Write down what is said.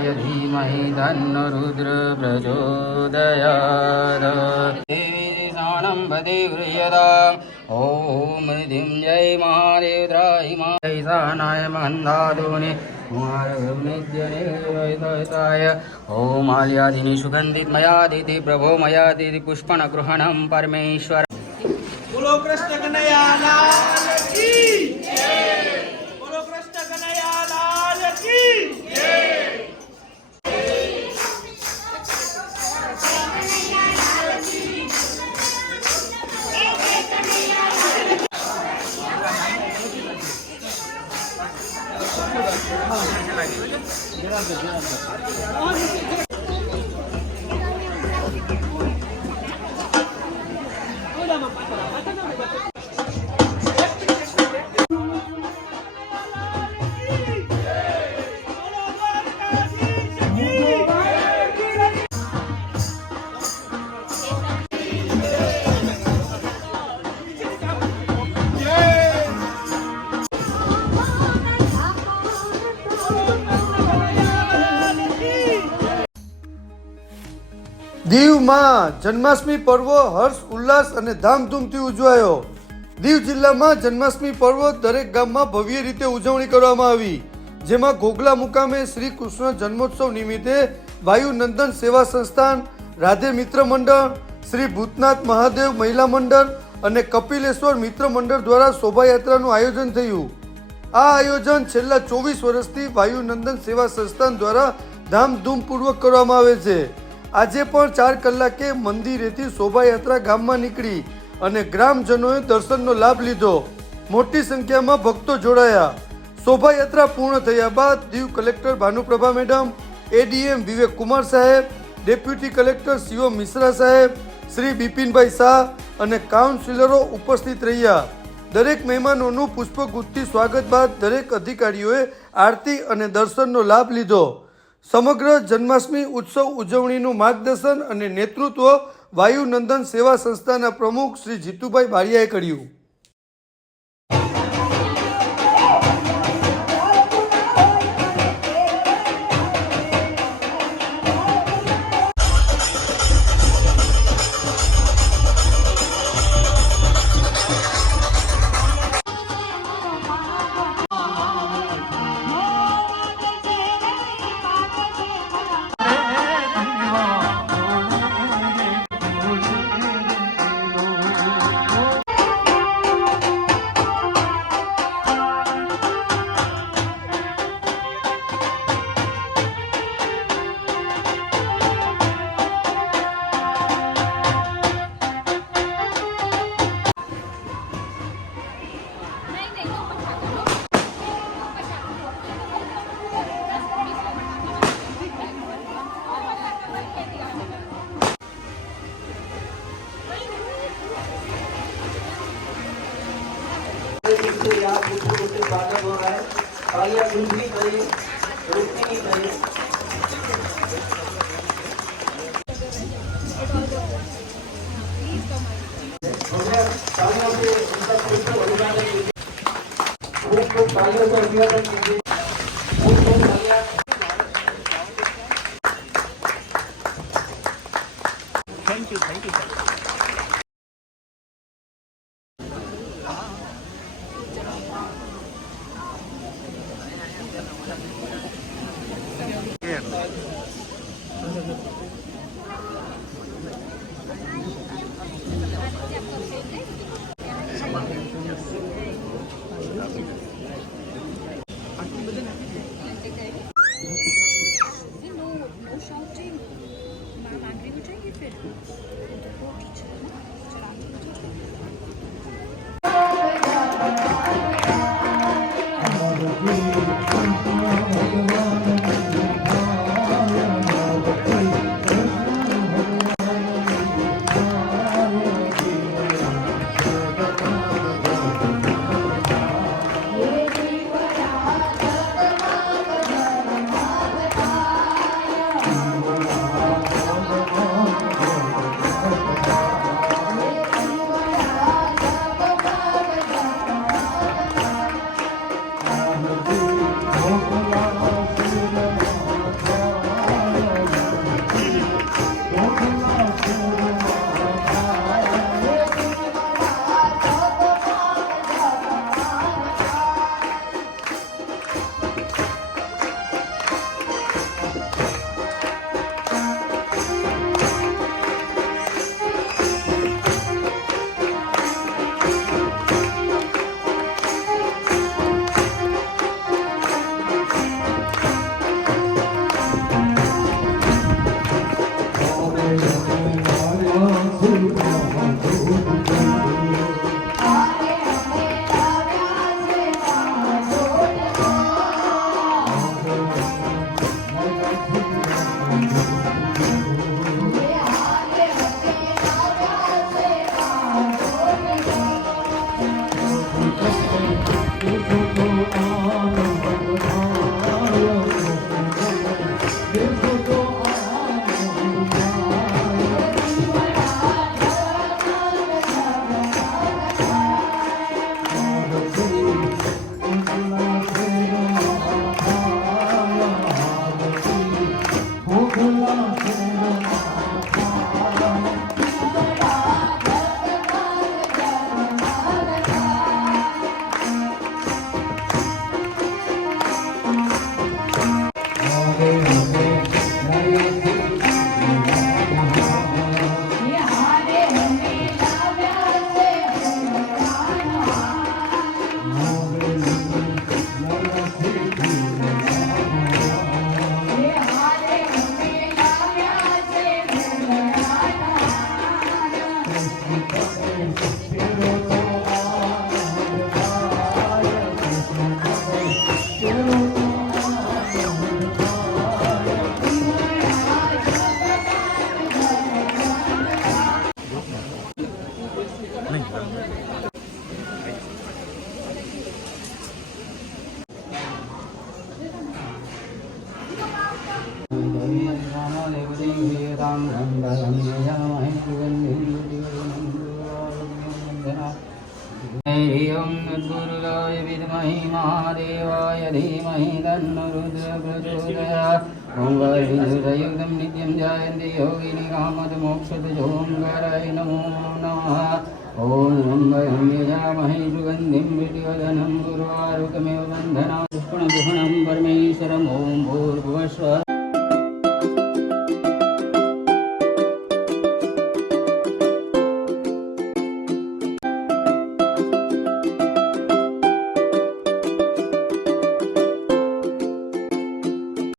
रुद्राय धीमहि तन्नो रुद्र प्रचोदयात् देवी शानं वदे गृह्यताम् ॐ मृत्युञ्जय महादेव त्राहि महादेशानाय मन्दादुनि कुमारनित्यनिर्वैताय ॐ माल्यादिनि सुगन्धित मयादिति प्रभो मयादिति पुष्पणगृहणं परमेश्वर Hola, mamá. દીવમાં જન્માષ્ટમી પર્વ હર્ષ, ઉલ્લાસ અને ધામધૂમથી ઉજવાયો. દીવ જિલ્લામાં જન્માષ્ટમી પર્વ દરેક ગામમાં ભવ્ય રીતે ઉજવણી કરવામાં આવી, જેમાં ઘોઘલા મુકામે શ્રી કૃષ્ણ જન્મોત્સવ નિમિત્તે વાયુનંદન સેવા સંસ્થાન, રાધે મિત્ર મંડળ, શ્રી ભૂતનાથ મહાદેવ મહિલા મંડળ અને કપિલેશ્વર મિત્ર મંડળ દ્વારા શોભાયાત્રાનું આયોજન થયું. આ આયોજન છેલ્લા ચોવીસ વર્ષથી વાયુનંદન સેવા સંસ્થાન દ્વારા ધામધૂમપૂર્વક કરવામાં આવે છે. આજે પણ ચાર કલાકે મંદિરેથી શોભાયાત્રા ગામમાં નીકળી અને ગ્રામજનોએ દર્શનનો લાભ લીધો. મોટી સંખ્યામાં ભક્તો જોડાયા. શોભાયાત્રા પૂર્ણ થયા બાદ Diu collector Bhanuprabha madam ADM Vivek Kumar સાહેબ, ડેપ્યુટી કલેક્ટર શિવ મિશ્રા સાહેબ, શ્રી બિપિનભાઈ શાહ અને કાઉન્સિલરો ઉપસ્થિત રહ્યા. દરેક મહેમાનોનું પુષ્પગુચ્છથી સ્વાગત બાદ દરેક અધિકારીઓએ આરતી અને દર્શનનો લાભ લીધો. સમગ્ર જન્માષ્ટમી ઉત્સવ ઉજવણીનું માર્ગદર્શન અને નેતૃત્વ વાયુનંદન સેવા સંસ્થાના પ્રમુખ શ્રી જીતુભાઈ બારિયાએ કર્યું. ગયું રૂપિની ખૂબ ખૂબ કાર્યો અભિવાદન કીધું 什么？oh गुरुराय विद्महे महादेवाय धीमहि तन्नो रुद्रप्रचोदयात् ओङ्कारयुधयुगं नित्यं जायन्ते योगिनि कामदमोक्षदजोङ्काराय नमो नमः ॐ रम्भं यजामहे सुगन्धिं विधिवदनं गुरुवारुकमेव बन्धना पुष्पणगुहणं परमेश्वरम् ॐ भूर्भुवस्व